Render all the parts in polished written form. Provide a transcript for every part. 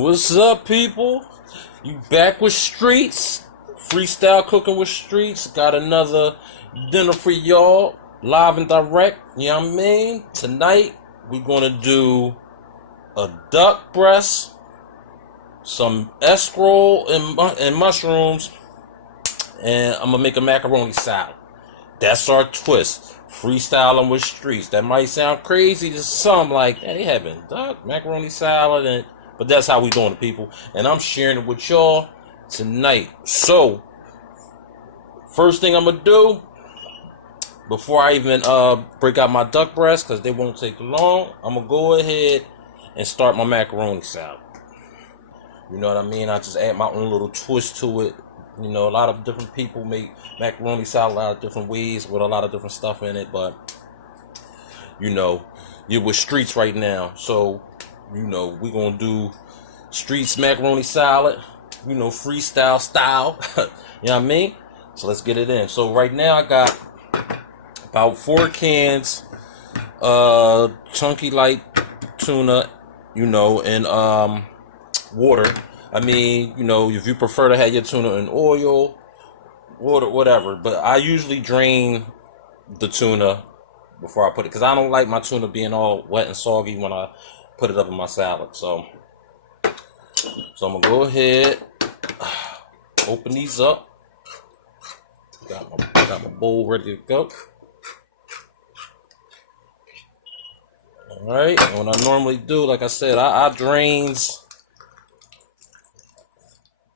What's up, people? You back with Streetz? Freestyle cooking with Streetz. Got another dinner for y'all, live and direct. You know what I mean? Tonight, we're gonna do a duck breast, some escarole and mushrooms, and I'm gonna make a macaroni salad. That's our twist. Freestyling with Streetz. That might sound crazy to some, like, hey, they having duck, macaroni salad, but that's how we doing it, people. And I'm sharing it with y'all tonight. So, first thing I'm gonna do, before I even break out my duck breast, because they won't take long, I'm gonna go ahead and start my macaroni salad. You know what I mean? I just add my own little twist to it. You know, a lot of different people make macaroni salad a lot of different ways with a lot of different stuff in it, but you know, you're with Streetz right now, so you know we're gonna do Streetz macaroni salad, you know, freestyle style. You know what I mean? So let's get it in. So right now I got about 4 cans chunky light tuna, you know, and water. I mean, you know, if you prefer to have your tuna in oil, water, whatever. But I usually drain the tuna before I put it, because I don't like my tuna being all wet and soggy when I put it up in my salad. So I'm going to go ahead, open these up. Got my bowl ready to go. All right, and what I normally do, like I said, I drains.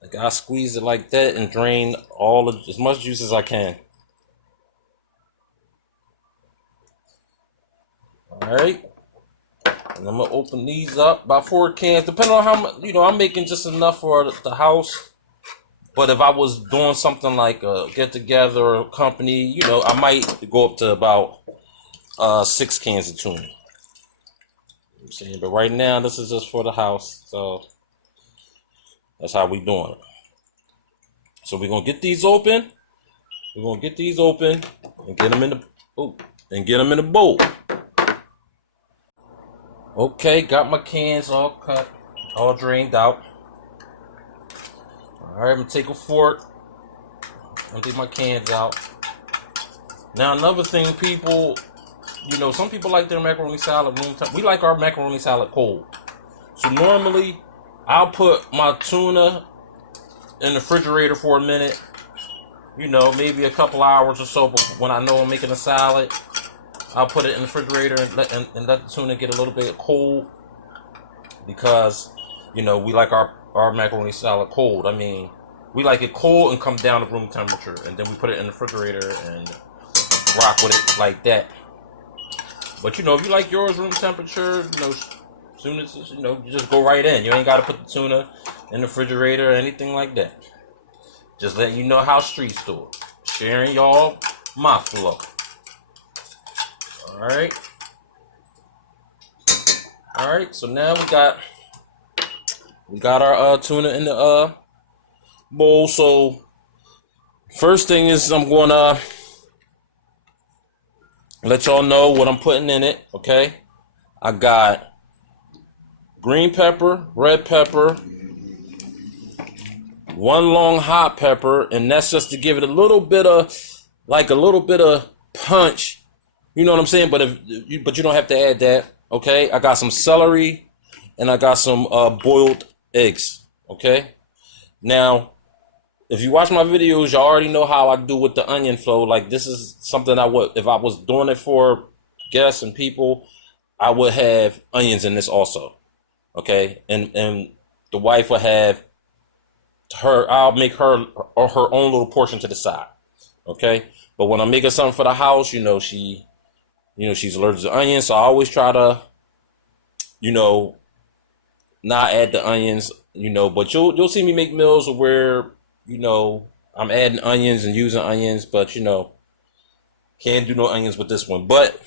Like I squeeze it like that and drain as much juice as I can. All right, and I'm gonna open these up, about 4 cans, depending on how much. You know, I'm making just enough for the house. But if I was doing something like a get together or company, you know, I might go up to about 6 cans of tuna. I'm saying, but right now this is just for the house, so that's how we doing it. So we're gonna get these open. We're gonna get these open and get them in the bowl. Okay, got my cans all cut, all drained out. All right, I'm gonna take a fork, empty my cans out. Now another thing, people, you know, some people like their macaroni salad room temp. We like our macaroni salad cold. So normally, I'll put my tuna in the refrigerator for a minute. You know, maybe a couple hours or so. But when I know I'm making a salad, I'll put it in the refrigerator and let the tuna get a little bit cold, because you know we like our macaroni salad cold. I mean, we like it cold and come down to room temperature, and then we put it in the refrigerator and rock with it like that. But you know, if you like yours room temperature, you know, as soon as you know, you just go right in. You ain't got to put the tuna in the refrigerator or anything like that. Just letting you know how Streetz do it. Sharing y'all my flow. Alright. Alright, so now we got our tuna in the bowl. So first thing is I'm gonna let y'all know what I'm putting in it, okay? I got green pepper, red pepper, 1 long hot pepper, and that's just to give it a little bit of punch. You know what I'm saying? But you don't have to add that, okay? I got some celery, and I got some boiled eggs, okay? Now, if you watch my videos, you already know how I do with the onion flow. Like, this is something if I was doing it for guests and people, I would have onions in this also, okay? And the wife would have I'll make her or her own little portion to the side, okay? But when I'm making something for the house, you know, she's allergic to onions, so I always try to, you know, not add the onions, you know. But you'll see me make meals where, you know, I'm adding onions and using onions, but you know, can't do no onions with this one. But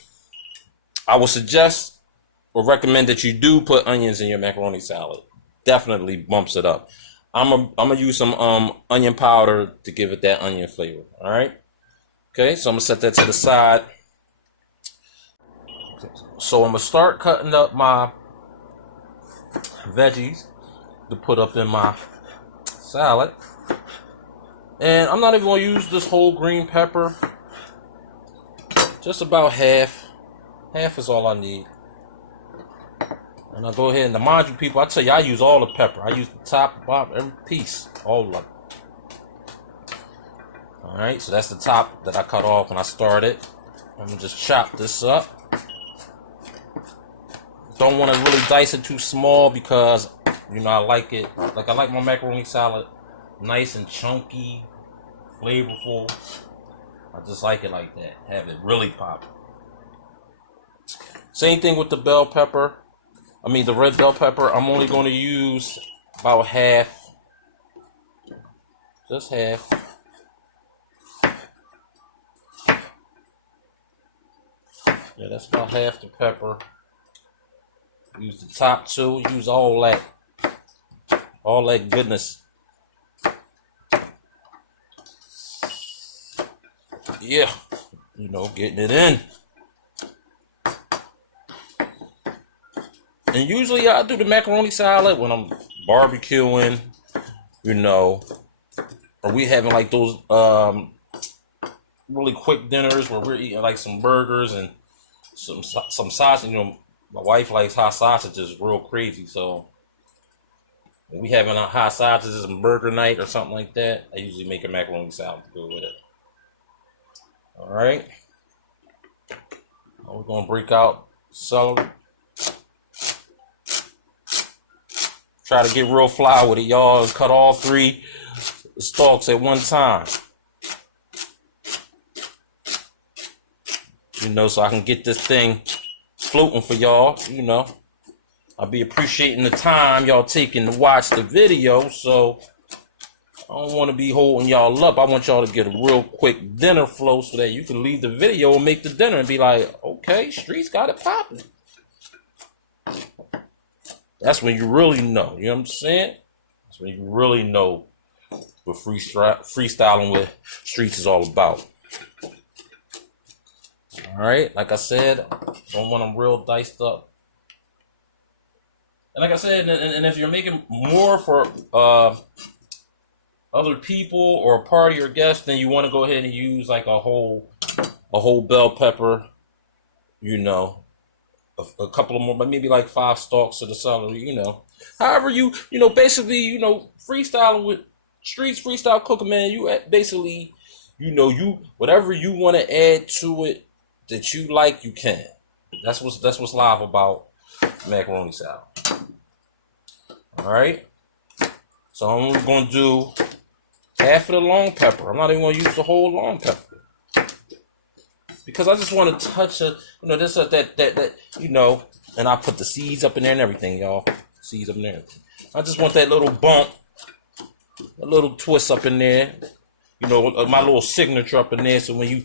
I would suggest or recommend that you do put onions in your macaroni salad. Definitely bumps it up. I'm gonna use some onion powder to give it that onion flavor. All right. Okay, so I'm gonna set that to the side. So I'm gonna start cutting up my veggies. to put up in my salad. And I'm not even going to use this whole green pepper. Just about half. Half is all I need. And I'll go ahead and mind you people, I tell you, I use all the pepper. I use the top, the bottom, every piece. All of it. Alright, so that's the top that I cut off when I started. I'm going to just chop this up. Don't want to really dice it too small because, you know, I like it. Like, I like my macaroni salad nice and chunky, flavorful. I just like it like that. Have it really popping. Same thing with the bell pepper. I mean, the red bell pepper. I'm only going to use about half. Just half. Yeah, that's about half the pepper. Use the top two. Use all that goodness. Yeah, you know, getting it in. And usually I do the macaroni salad when I'm barbecuing, you know, or we having like those really quick dinners where we're eating like some burgers and some sausage. You know, my wife likes hot sausages real crazy, so when we having a hot sausages and burger night or something like that, I usually make a macaroni salad to go with it. All right, we're gonna break out celery. Try to get real fly with it, y'all, and cut all 3 stalks at one time. You know, so I can get this thing floating for y'all, you know. I'll be appreciating the time y'all taking to watch the video, so I don't want to be holding y'all up. I want y'all to get a real quick dinner flow so that you can leave the video and make the dinner and be like, okay, Streetz got it popping. That's when you really know, you know what I'm saying? That's when you really know what freestyling with Streetz is all about. All right, like I said, don't want them real diced up. And like I said, and if you're making more for other people or a party or guest, then you want to go ahead and use like a whole bell pepper, you know. A couple of more, but maybe like 5 stalks of the celery, you know. However you know, basically, you know, freestyling with Streetz freestyle cooking, man, you basically, you know, you whatever you want to add to it that you like, you can. That's what's live about macaroni salad. All right. So I'm going to do half of the long pepper. I'm not even going to use the whole long pepper. Because I just want to touch it, you know, this that you know, and I put the seeds up in there and everything, y'all. Seeds up in there. I just want that little bump, a little twist up in there, you know, my little signature up in there. So when you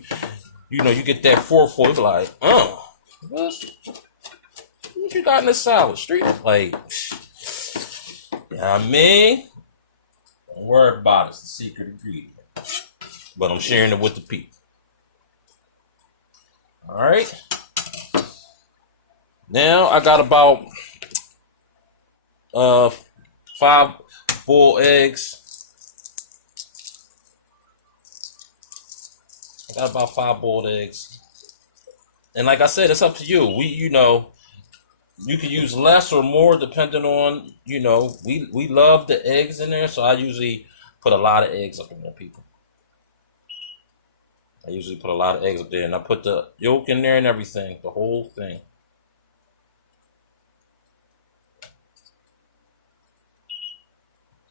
know, you get that 4-4, you be like, what you got in the salad, Streetz? Like, you know what I mean? Don't worry about it. It's the secret ingredient. But I'm sharing it with the people. All right. Now I got about 5 boiled eggs. I got about 5 boiled eggs. And like I said, it's up to you. You know, you can use less or more depending on, you know, we love the eggs in there, so I usually put a lot of eggs up in there, people. I usually put a lot of eggs up there, and I put the yolk in there and everything, the whole thing.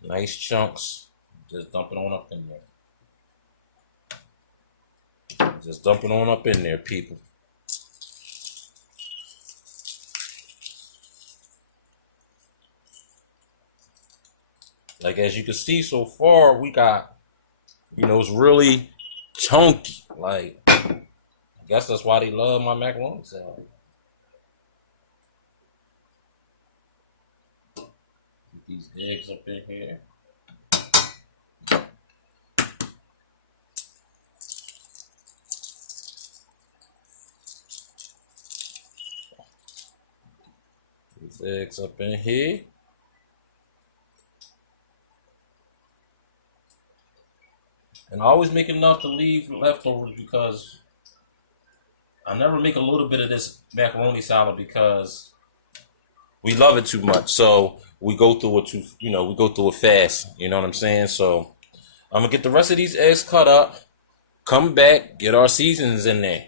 Nice chunks. Just dump it on up in there. Just dump it on up in there, people. Like, as you can see so far, we got, you know, it's really chunky. Like, I guess that's why they love my macaroni salad. Put these eggs up in here. These eggs up in here. And I always make enough to leave leftovers because I never make a little bit of this macaroni salad because we love it too much. So we go through it we go through it fast. You know what I'm saying? So I'm gonna get the rest of these eggs cut up, come back, get our seasonings in there.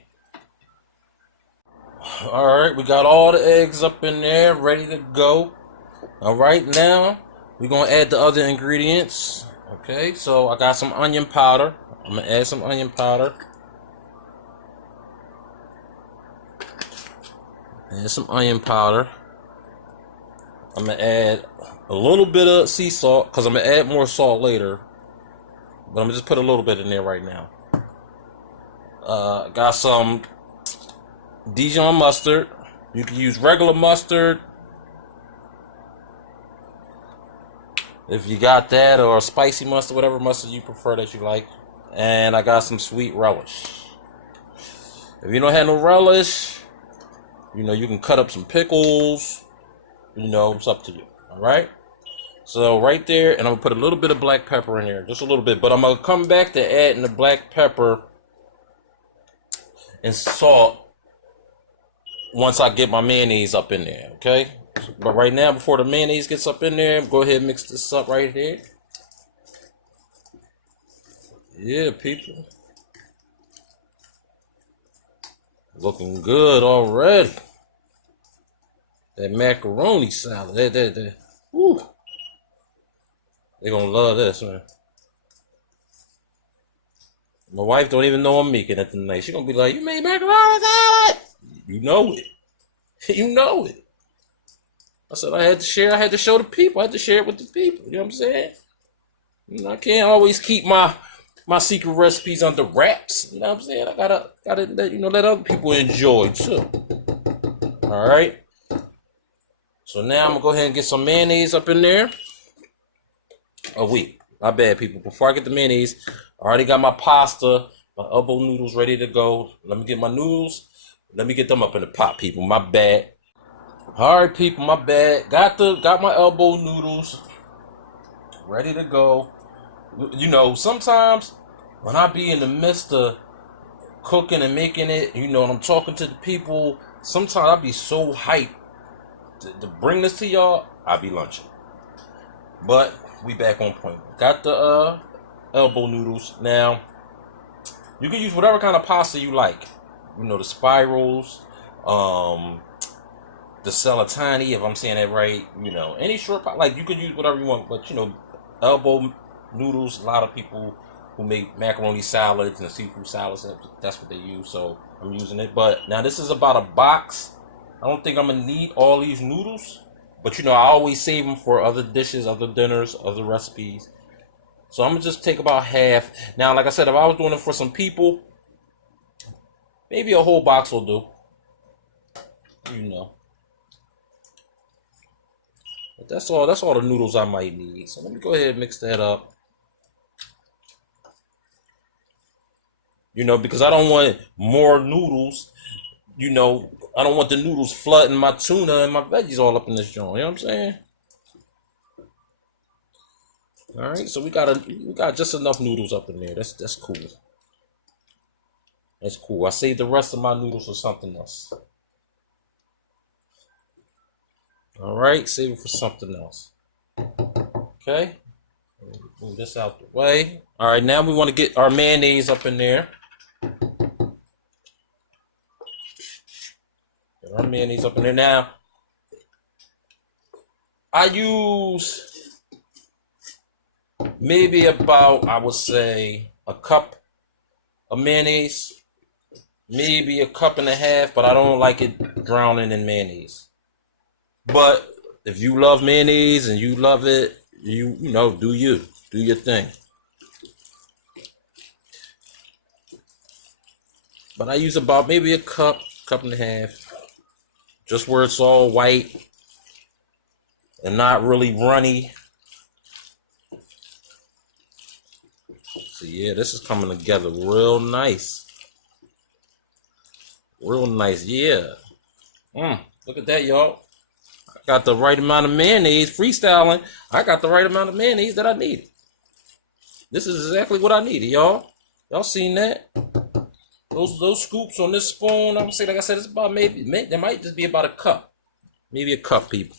All right, we got all the eggs up in there, ready to go. All right, now we're gonna add the other ingredients. Okay, so I got some onion powder. I'm gonna add some onion powder. Add some onion powder. I'm gonna add a little bit of sea salt because I'm gonna add more salt later. But I'm gonna just put a little bit in there right now. Got some Dijon mustard. You can use regular mustard if you got that, or spicy mustard, whatever mustard you prefer that you like. And I got some sweet relish. If you don't have no relish, you can cut up some pickles. It's up to you. All right. So right there, and I'm gonna put a little bit of black pepper in there, just a little bit. But I'm gonna come back to adding the black pepper and salt once I get my mayonnaise up in there. Okay. But right now, before the mayonnaise gets up in there, go ahead and mix this up right here. Yeah, people. Looking good already. That macaroni salad. Woo. They're gonna love this, man. My wife don't even know I'm making it tonight. She gonna be like, "You made macaroni salad?" You know it. You know it. I said I had to share. I had to show the people. I had to share it with the people. You know what I'm saying? I can't always keep my secret recipes under wraps. You know what I'm saying? I gotta let other people enjoy too. All right. So now I'm gonna go ahead and get some mayonnaise up in there. Oh wait, my bad, people. Before I get the mayonnaise, I already got my pasta, my elbow noodles ready to go. Let me get my noodles. Let me get them up in the pot, people. My bad. All right, people. My bad. Got my elbow noodles ready to go. Sometimes when I be in the midst of cooking and making it, and I'm talking to the people, sometimes I be so hyped to bring this to y'all. I be lunching. But we back on point. Got the elbow noodles. Now, you can use whatever kind of pasta you like. The spirals, the celatani, if I'm saying that right. Any short pasta. Like, you can use whatever you want. But, elbow noodles, a lot of people who make macaroni salads and seafood salads, that's what they use. So, I'm using it. But, now this is about a box. I don't think I'm going to need all these noodles. But, I always save them for other dishes, other dinners, other recipes. So, I'm going to just take about half. Now, like I said, if I was doing it for some people, maybe a whole box will do. But that's all the noodles I might need. So, let me go ahead and mix that up. Because I don't want more noodles. I don't want the noodles flooding my tuna and my veggies all up in this joint. You know what I'm saying? All right, so we got just enough noodles up in there. That's cool. That's cool. I saved the rest of my noodles for something else. All right, save it for something else. Okay. Move this out the way. All right, now we want to get our mayonnaise up in there. Get our mayonnaise up in there. Now, I use maybe about, I would say, a cup of mayonnaise. Maybe a cup and a half, but I don't like it drowning in mayonnaise. But if you love mayonnaise and you love it, do your thing. But I use about maybe a cup and a half, just where it's all white and not really runny. So yeah, this is coming together real nice. Real nice, yeah. Look at that, y'all. I got the right amount of mayonnaise, freestyling. I got the right amount of mayonnaise that I needed. This is exactly what I needed, y'all. Y'all seen that? Those scoops on this spoon, I'm gonna say, like I said, it's about maybe there might just be about a cup. Maybe a cup, people.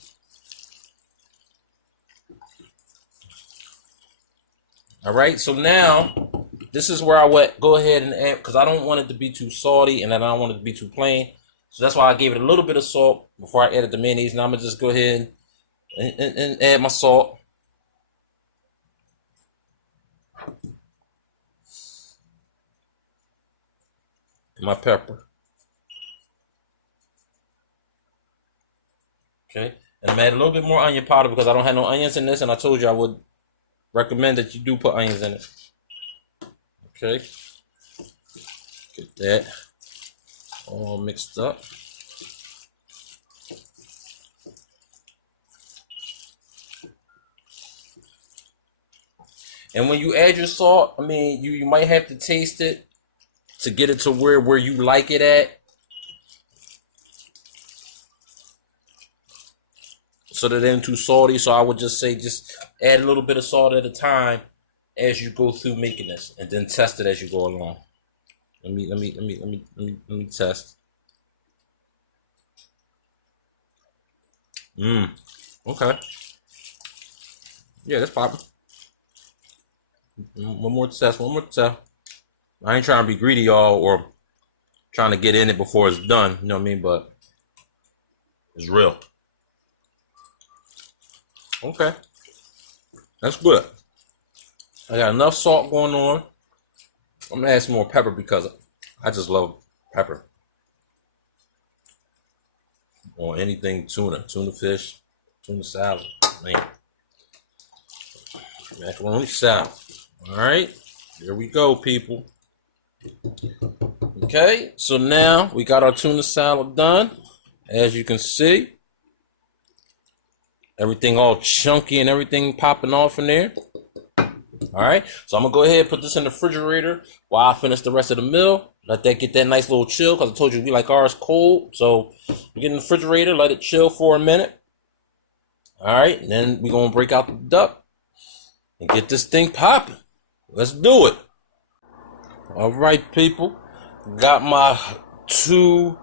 Alright, so now this is where I would go ahead and add, because I don't want it to be too salty and then I don't want it to be too plain. So that's why I gave it a little bit of salt before I added the mayonnaise. Now I'm gonna just go ahead and add my salt. My pepper. Okay, and I'm adding a little bit more onion powder because I don't have no onions in this, and I told you I would recommend that you do put onions in it. Okay, get that all mixed up. And when you add your salt, I mean, you might have to taste it to get it to where you like it at, so that it ain't too salty. So I would just say just add a little bit of salt at a time as you go through making this, and then test it as you go along. Let me test. Okay. Yeah, that's popping. One more test. I ain't trying to be greedy, y'all, or trying to get in it before it's done. You know what I mean? But it's real. Okay. That's good. I got enough salt going on. I'm gonna add some more pepper because I just love pepper on anything tuna fish, tuna salad, man. Macaroni salad. All right, here we go, people. Okay, so now we got our tuna salad done. As you can see, everything all chunky and everything popping off in there. All right, so I'm gonna go ahead and put this in the refrigerator while I finish the rest of the meal. Let that get that nice little chill, because I told you we like ours cold. So we get in the refrigerator, let it chill for a minute. All right, and then we're gonna break out the duck and get this thing popping. Let's do it. All right, people, got my 2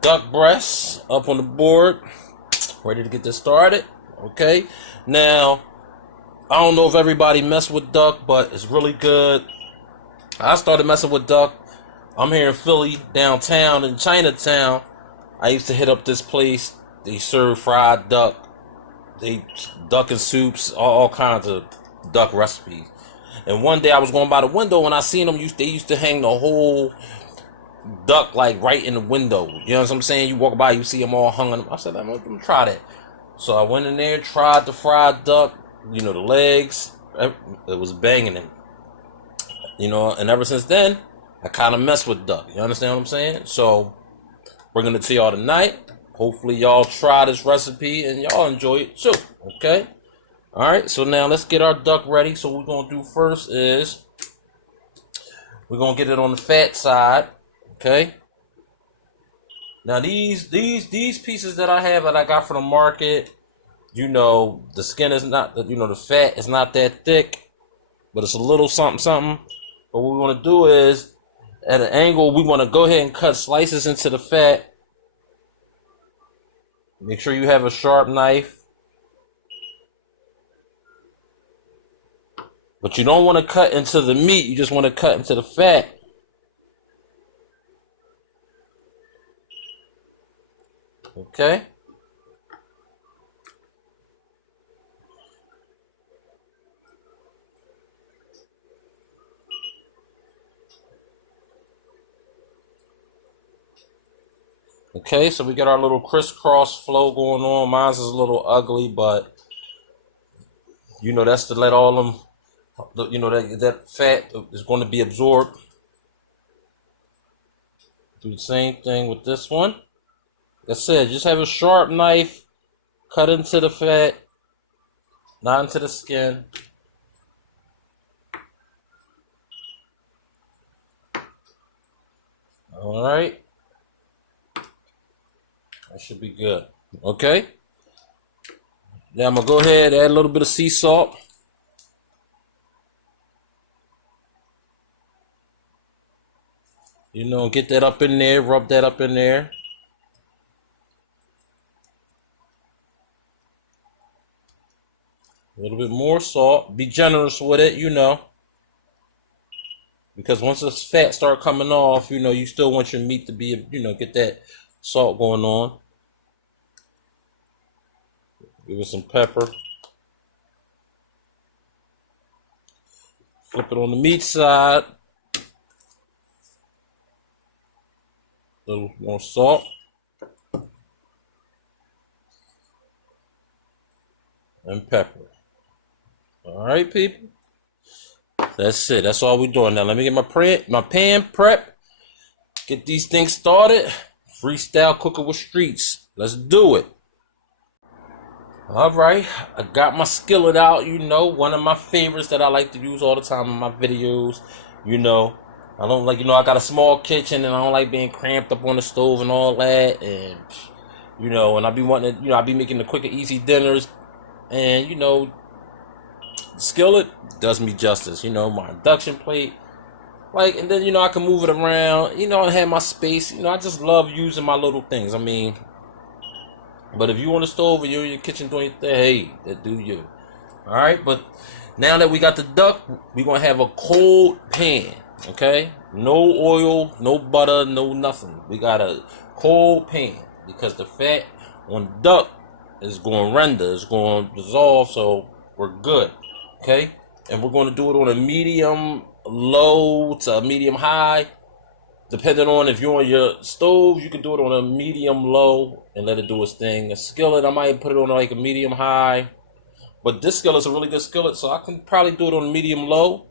duck breasts up on the board, ready to get this started. Okay, now I don't know if everybody mess with duck, but it's really good. I started messing with duck. I'm here in Philly, downtown in Chinatown. I used to hit up this place. They serve fried duck. They duck and soups, all kinds of duck recipes. And one day I was going by the window and I seen them. They used to hang the whole duck like right in the window. You know what I'm saying? You walk by, you see them all hung on them. I said, I'm gonna try that. So I went in there, tried the fried duck. You know, the legs, it was banging them. You know, and ever since then, I kind of mess with duck. You understand what I'm saying? So, bringing it to y'all tonight. Hopefully, y'all try this recipe and y'all enjoy it too. Okay? Alright, so now let's get our duck ready. So, what we're going to do first is we're going to get it on the fat side. Okay? Now, these pieces that I have that I got from the market, you know, the skin is not, you know, the fat is not that thick, but it's a little something. But what we want to do is, at an angle, we want to go ahead and cut slices into the fat. Make sure you have a sharp knife. But you don't want to cut into the meat, you just want to cut into the fat. Okay? Okay, so we got our little crisscross flow going on. Mine's is a little ugly, but you know that's to let all them, you know, that fat is going to be absorbed. Do the same thing with this one. Like I said, just have a sharp knife, cut into the fat, not into the skin. All right. That should be good. Okay. Now I'm going to go ahead and add a little bit of sea salt. You know, get that up in there, rub that up in there. A little bit more salt. Be generous with it, you know. Because once this fat start coming off, you know, you still want your meat to be, you know, get that salt going on. Give it some pepper. Flip it on the meat side. A little more salt. And pepper. All right, people. That's it. That's all we're doing now. Let me get my pan prep. Get these things started. Freestyle cooking with Streetz. Let's do it. All right, I got my skillet out. You know, one of my favorites that I like to use all the time in my videos. You know, I don't like. You know, I got a small kitchen and I don't like being cramped up on the stove and all that. And you know, and I be wanting to. You know, I be making the quick and easy dinners. And you know, skillet does me justice. You know, my induction plate, like, and then you know I can move it around. You know, I have my space. You know, I just love using my little things. I mean, but if you on the stove or you're in your kitchen doing your thing, hey, that do you. All right, but now that we got the duck, we're gonna have a cold pan. Okay, no oil, no butter, no nothing. We got a cold pan because the fat on the duck is going to render, it's going to dissolve, so we're good. Okay, and we're going to do it on a medium low to a medium high, depending on if you're on your stove. You can do it on a medium low and let it do its thing. A skillet, I might put it on like a medium high, but this skillet's a really good skillet, so I can probably do it on medium low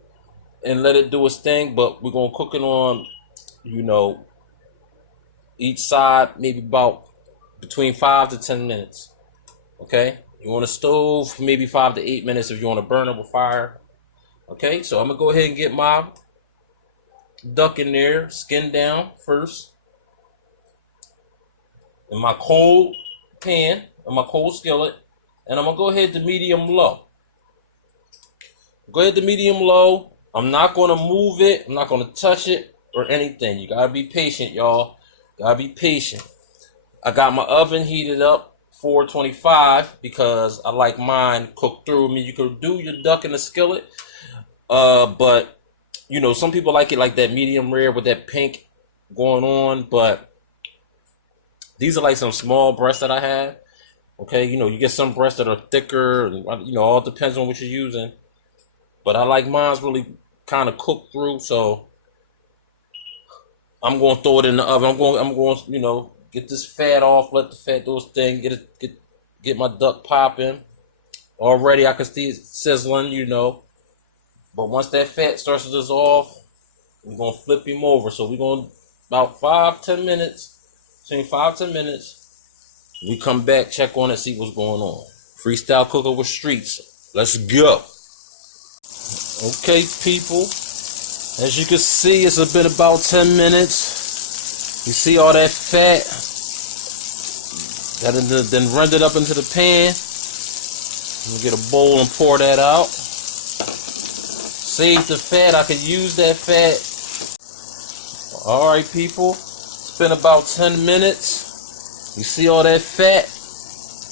and let it do its thing. But we're going to cook it on, you know, each side maybe about between 5 to 10 minutes. Okay, you want a stove, maybe 5 to 8 minutes if you want to burn it with fire. Okay, so I'm gonna go ahead and get my duck in there, skin down first, in my cold pan, in my cold skillet, and I'm gonna go ahead to medium low. Go ahead to medium low. I'm not gonna move it. I'm not gonna touch it or anything. You gotta be patient, y'all. Gotta be patient. I got my oven heated up. 425 because I like mine cooked through. I mean, you could do your duck in a skillet, but you know, some people like it like that medium rare with that pink going on. But these are like some small breasts that I have. Okay, you know, you get some breasts that are thicker, and you know, all depends on what you're using. But I like mine's really kind of cooked through, so I'm going to throw it in the oven. I'm going, you know, get this fat off, let the fat do its thing, get my duck popping. Already I can see it sizzling, you know. But once that fat starts to dissolve, we're going to flip him over. So we're going to, about 5-10 minutes, between 5-10 minutes, we come back, check on it, see what's going on. Freestyle cooking with Streetz. Let's go. Okay, people. As you can see, it's been about 10 minutes. You see all that fat that then rendered up into the pan. Let me get a bowl and pour that out. Save the fat. I could use that fat. Alright, people. It's been about 10 minutes. You see all that fat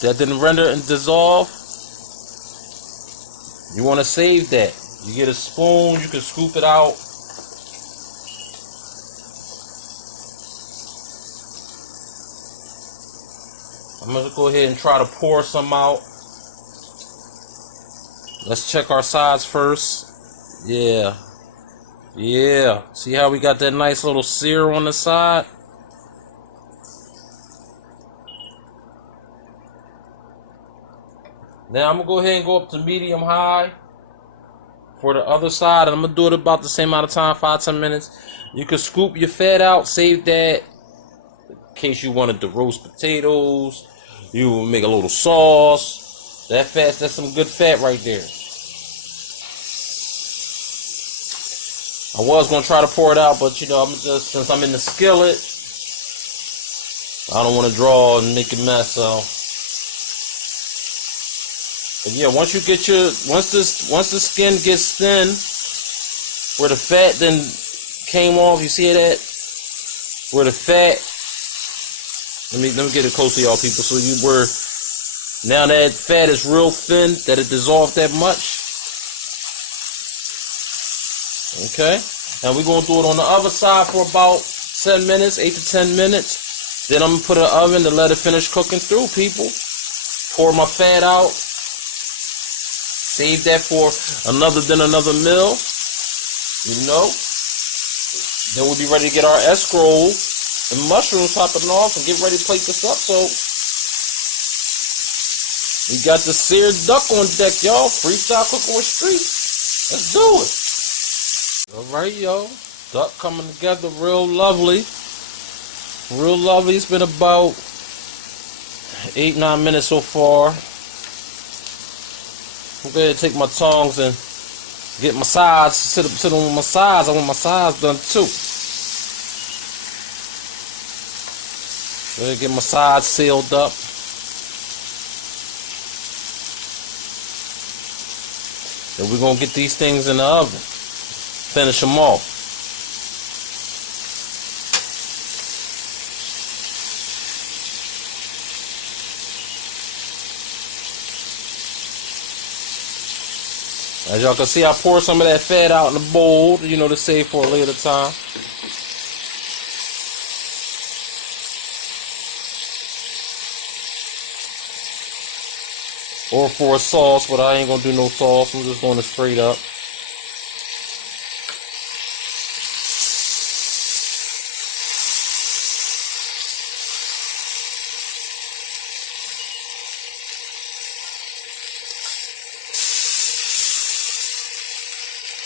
that didn't render and dissolve? You want to save that. You get a spoon, you can scoop it out. I'm going to go ahead and try to pour some out. Let's check our sides first. Yeah. Yeah. See how we got that nice little sear on the side? Now I'm going to go ahead and go up to medium high for the other side. And I'm going to do it about the same amount of time, 5-10 minutes. You can scoop your fat out, save that in case you wanted to roast potatoes. You make a little sauce. That fat, that's some good fat right there. I was going to try to pour it out, but you know, since I'm in the skillet, I don't want to draw and make a mess, so. But yeah, once the skin gets thin, where the fat then came off, you see that? where the fat. Let me get it close to y'all people. So now that fat is real thin, that it dissolved that much. Okay, and we're gonna do it on the other side for about 10 minutes, 8 to 10 minutes. Then I'm gonna put it in the oven to let it finish cooking through, people. Pour my fat out. Save that for another meal. You know. Then we'll be ready to get our escarole and mushrooms popping off and get ready to plate this up. So we got the seared duck on deck, y'all. Freestyle cooking with Streetz. Let's do it. Alright, yo. Duck coming together real lovely. Real lovely. It's been about 8-9 minutes so far. I'm going to take my tongs and get my sides, sit on my sides. I want my sides done too. Gonna get my sides sealed up. And we're gonna get these things in the oven. Finish them off. As y'all can see, I pour some of that fat out in the bowl, you know, to save for a later time. Or for a sauce, but I ain't gonna do no sauce. I'm just going to straight up.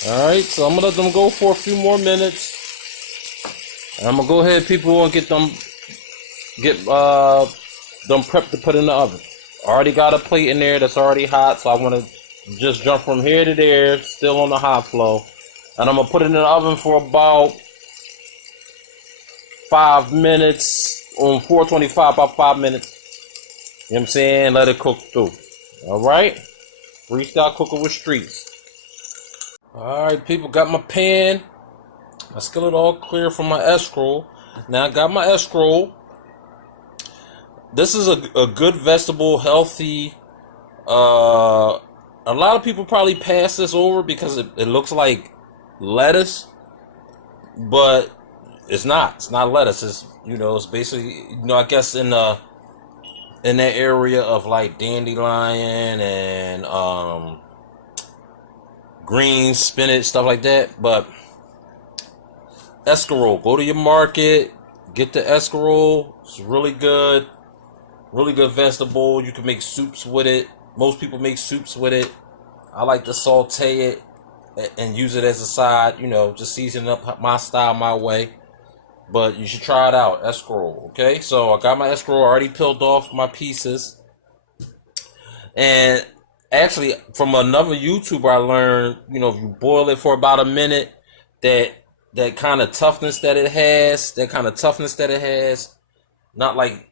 Alright, so I'm gonna let them go for a few more minutes. And I'm gonna go ahead, people, and get them prepped to put in the oven. Already got a plate in there that's already hot, so I want to just jump from here to there, still on the hot flow. And I'm going to put it in the oven for about 5 minutes, on 425, about 5 minutes. You know what I'm saying? Let it cook through. Alright? Freestyle cooking with Streetz. Alright, people, got my pan. My skillet all clear from my escarole. Now I got my escarole. This is a good vegetable, healthy. A lot of people probably pass this over because it looks like lettuce, but it's not. It's not lettuce. It's, you know, it's basically, you know, I guess in that area of like dandelion and greens, spinach, stuff like that. But escarole, go to your market, get the escarole. It's really good. Really good vegetable. You can make soups with it. Most people make soups with it. I like to saute it and use it as a side. You know, just season up my style, my way. But you should try it out. Escarole, okay? So I got my escarole already peeled off my pieces. And actually, from another YouTuber, I learned, you know, if you boil it for about a minute, that kind of toughness that it has, not like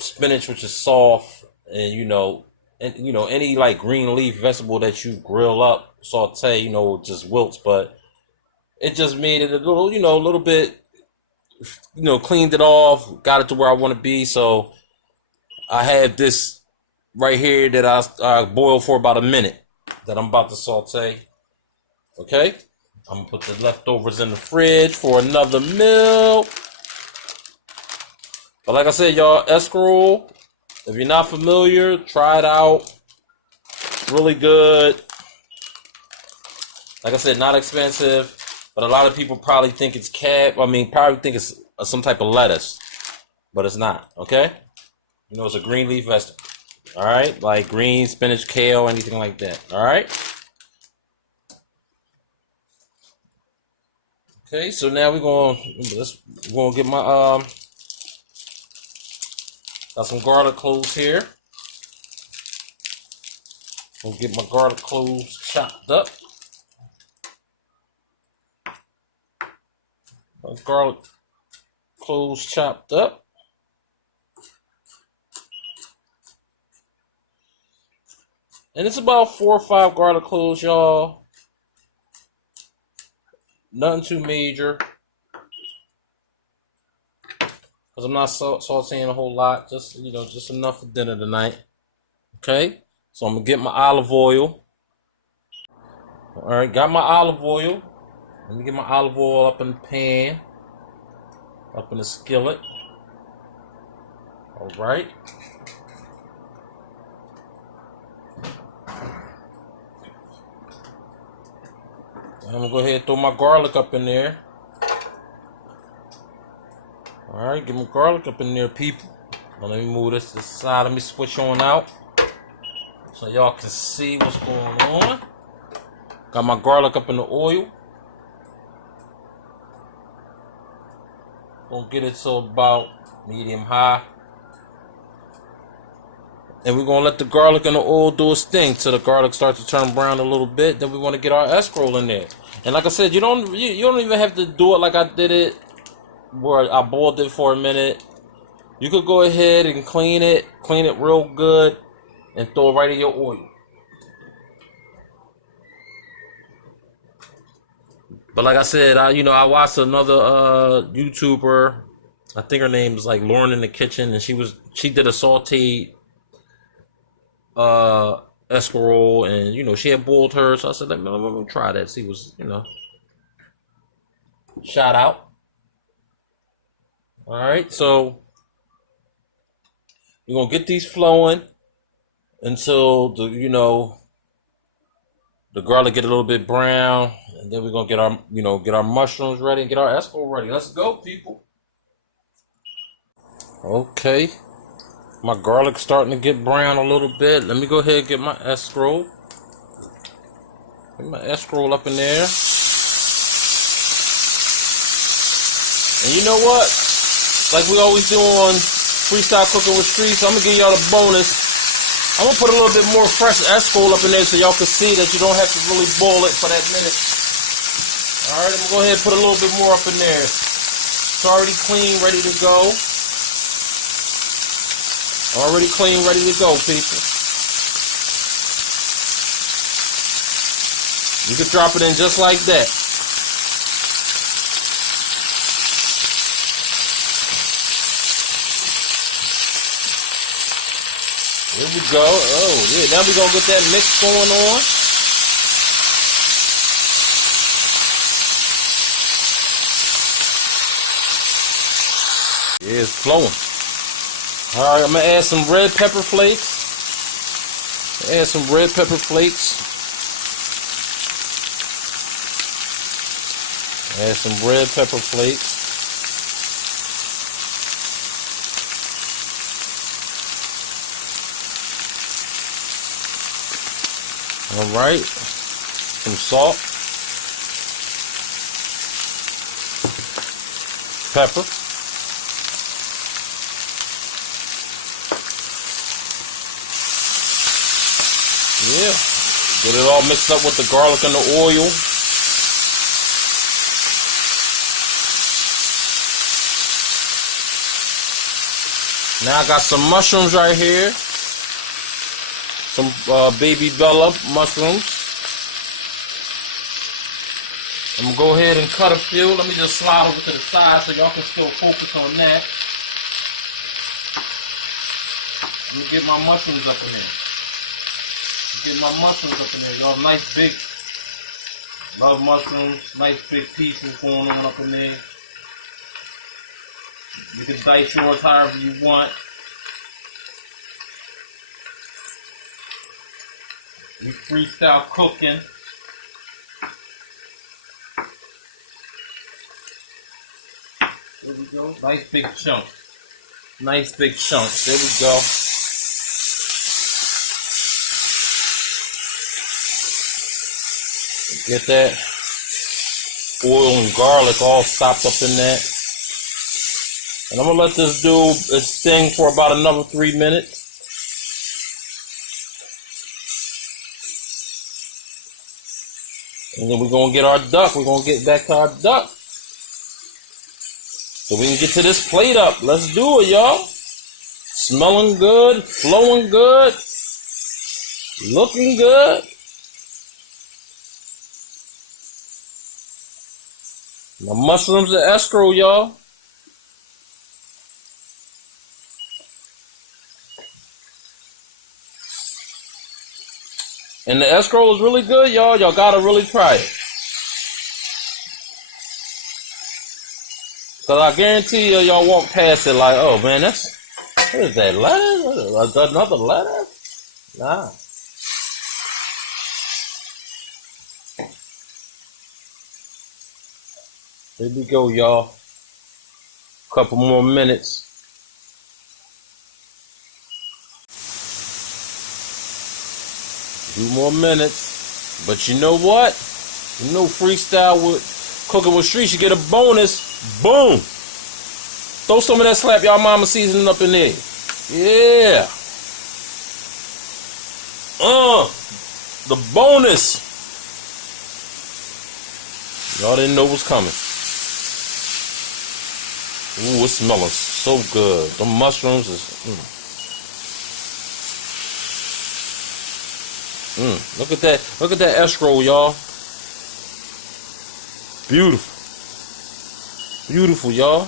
spinach, which is soft, and you know any like green leaf vegetable that you grill up, saute, you know, just wilts. But it just made it a little, you know, a little bit, you know, cleaned it off, got it to where I want to be. So I have this right here that I boiled for about a minute that I'm about to saute. Okay, I'm gonna put the leftovers in the fridge for another meal. But like I said, y'all, escarole, if you're not familiar, try it out. It's really good. Like I said, not expensive, but a lot of people probably think it's probably think it's some type of lettuce, but it's not, okay? You know, it's a green leaf vegetable, all right? Like green, spinach, kale, anything like that, all right? Okay, so now we're gonna get my got some garlic cloves here. I'll get my garlic cloves chopped up. My garlic cloves chopped up. And it's about 4 or 5 garlic cloves, y'all. Nothing too major. because I'm not sauteing a whole lot. Just just enough for dinner tonight. Okay, so I'm gonna get my olive oil. All right, got my olive oil. Let me get my olive oil up in the pan, up in the skillet. All right. I'm gonna go ahead and throw my garlic up in there. All right, get my garlic up in there, people. Now let me move this to the side. Let me switch on out so y'all can see what's going on. Got my garlic up in the oil. Gonna get it to about medium high. And we're gonna let the garlic and the oil do its thing till the garlic starts to turn brown a little bit. Then we want to get our escarole in there. And like I said, you don't even have to do it like I did it, where I boiled it for a minute. You could go ahead and clean it real good, and throw it right in your oil. But like I said, I watched another YouTuber. I think her name is like Lauren in the Kitchen, and she did a sauteed escarole, and she had boiled her. So I said, let me try that. See what's shout out. All right, so we're gonna get these flowing until the garlic get a little bit brown, and then we're gonna get our mushrooms ready and get our escarole ready. Let's go, people. Okay, my garlic's starting to get brown a little bit. Let me go ahead and get my escarole. Get my escarole up in there. And you know what? Like we always do on Freestyle Cooking with Streetz, I'm gonna give y'all a bonus. I'm gonna put a little bit more fresh escarole up in there so y'all can see that you don't have to really boil it for that minute. Alright, I'm gonna go ahead and put a little bit more up in there. It's already clean, ready to go. Already clean, ready to go, people. You can drop it in just like that. Here we go. Oh, yeah. Now we're going to get that mix going on. Yeah, it's flowing. All right, I'm going to add some red pepper flakes. Add some red pepper flakes. Add some red pepper flakes. All right, some salt, pepper, yeah, get it all mixed up with the garlic and the oil. Now I got some mushrooms right here. Some baby bella mushrooms. I'm going to go ahead and cut a few. Let me just slide over to the side so y'all can still focus on that. Let me get my mushrooms up in there. Get my mushrooms up in there, y'all. Nice big, love mushrooms. Nice big pieces going on up in there. You can dice yours however you want. We freestyle cooking. There we go. Nice big chunk. Nice big chunks. There we go. Get that oil and garlic all sopped up in that. And I'm going to let this do its thing for about another 3 minutes. And then we're going to get our duck. We're going to get back to our duck. So we can get to this plate up. Let's do it, y'all. Smelling good. Flowing good. Looking good. My mushrooms and escarole, y'all. And the escrow is really good, y'all. Y'all gotta really try it. Cause I guarantee you, y'all walk past it like, oh man, what is that, lettuce? Another lettuce? Nah. Here we go, y'all. Couple more minutes. Few more minutes. But you know what? You know freestyle with cooking with Streetz, you get a bonus. Boom. Throw some of that slap y'all mama seasoning up in there. Yeah. The bonus. Y'all didn't know what's coming. Ooh, it's smelling so good. The mushrooms is Look at that. Look at that escrow, y'all. Beautiful. Beautiful, y'all.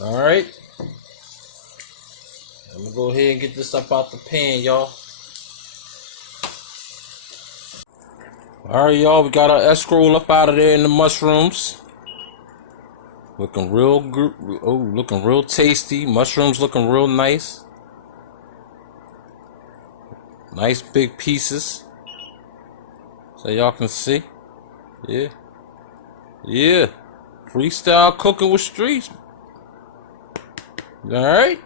Alright. I'm gonna go ahead and get this up out the pan, y'all. Alright, y'all. We got our escrow up out of there in the mushrooms. Looking real good. Oh, looking real tasty. Mushrooms looking real nice. Nice big pieces. So y'all can see. Yeah. Yeah. Freestyle cooking with Streetz. Alright.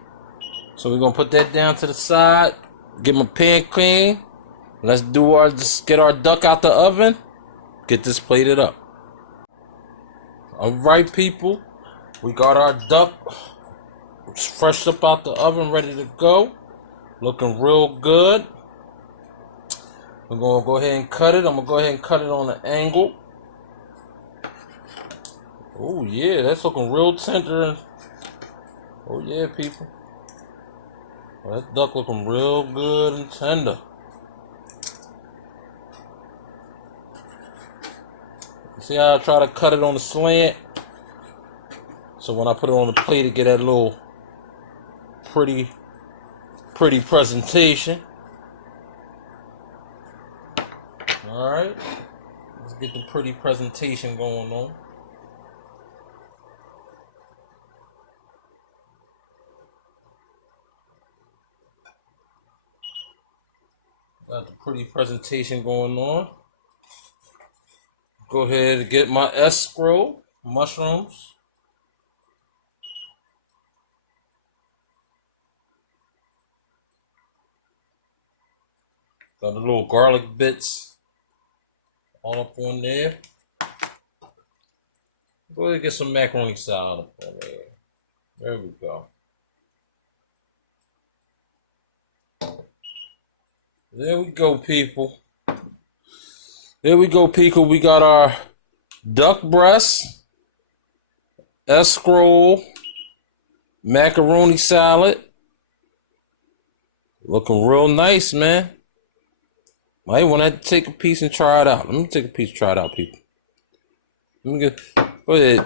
So we're gonna put that down to the side. Get my pan clean. Let's just get our duck out the oven. Get this plated up. Alright, people. We got our duck fresh up out the oven, ready to go. Looking real good. We're gonna go ahead and cut it. I'm gonna go ahead and cut it on an angle. Oh yeah, that's looking real tender. Oh yeah, people. Well, that duck looking real good and tender. See how I try to cut it on the slant? So when I put it on the plate, it get that little pretty presentation. Alright. Let's get the pretty presentation going on. Got the pretty presentation going on. Go ahead and get my escrow mushrooms. Got the little garlic bits all up on there. Go ahead and get some macaroni salad up on there. There we go. There we go, people. There we go, people. We got our duck breast, escrow, macaroni salad. Looking real nice, man. Might want to take a piece and try it out. Let me take a piece and try it out, people. Let me go ahead.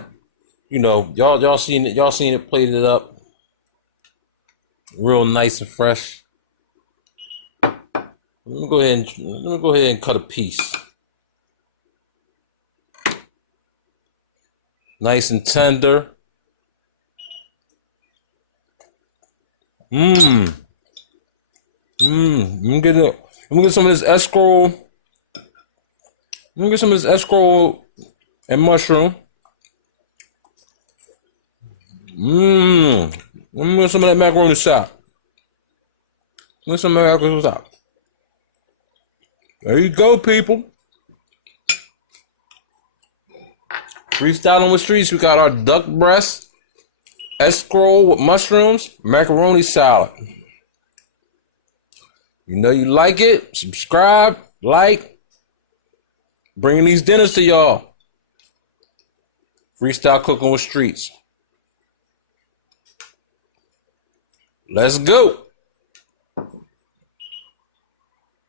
You know, y'all seen it plated up. Real nice and fresh. Let me go ahead and cut a piece. Nice and tender. Let me get some of this escrow. Let me get some of this escrow and mushroom. Let me get some of that macaroni salad. Let me get some of that macaroni salad. There you go, people. Freestyling with Streetz. We got our duck breast, escrow with mushrooms, macaroni salad. You know you like it. Subscribe, like. Bringing these dinners to y'all. Freestyle cooking with Streetz. Let's go.